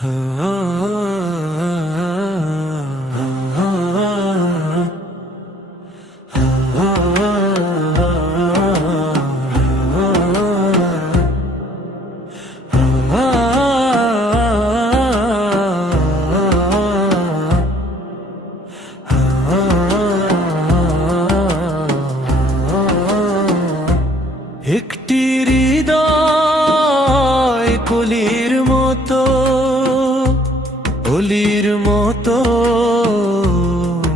একটি হৃদয় কলির মতো, অলির মতো,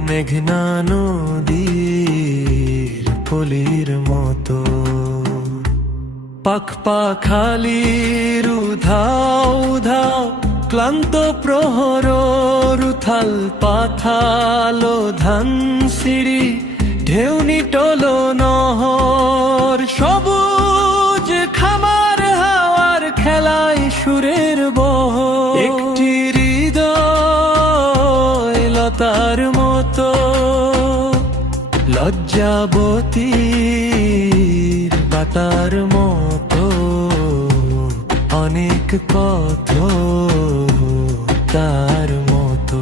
মেঘনা নদীর ফলির মতো, পাখ পাখালির উধাও উধাও ক্লান্ত প্রহর, রুথাল পাথালো ধান সিঁড়ি, ঢেউনি টলো নহর, সবুজ খামার হাওয়ার খেলায় সুরের বহ। একটি হৃদয় লতার মতো, লজ্জাবতীর বাতার মতো, অনেক পথ তার মতো।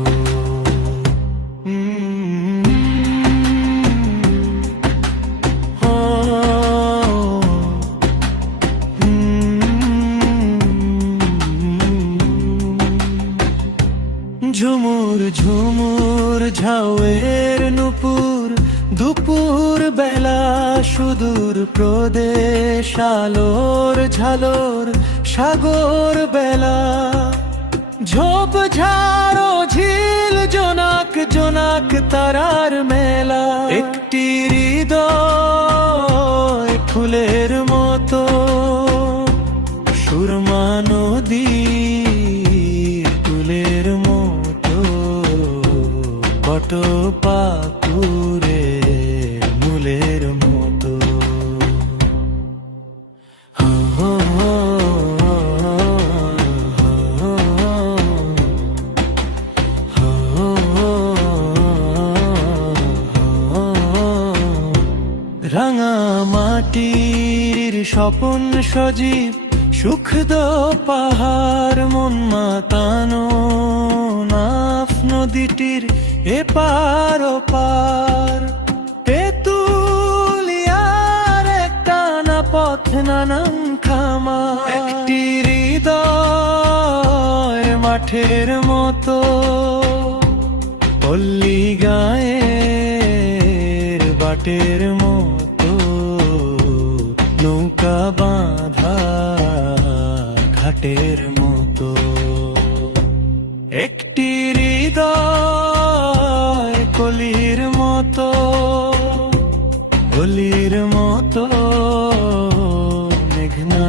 ঝুমুর ঝুমুর ঝাউয়ের নুপুর, দুপুর বেলা সুদূর প্রদেশ, আলোর ঝালর সাগর বেলা, ঝোপ ঝাড়ো ঝিল জোনাক জোনাক তারার মেলা। একটি হৃদয় ফুলের মতো, সুরমা নদী ফুলের মতো, বট পাকুরে মূলের মতো। রাঙা মাটির স্বপন সজীব, সুখদ পাহাড় মন মাতানো, নাফ নদীটির এপার ওপার, তেঁতুলিয়ার একটা না পথ নানান খামার। একটি হৃদয় মাঠের মতো, পল্লী গায়ের বাটের মতো, নৌকা বাঁধা ঘাটের মতো। একটি হৃদয় কলির মতো, অলির মতো, মেঘনা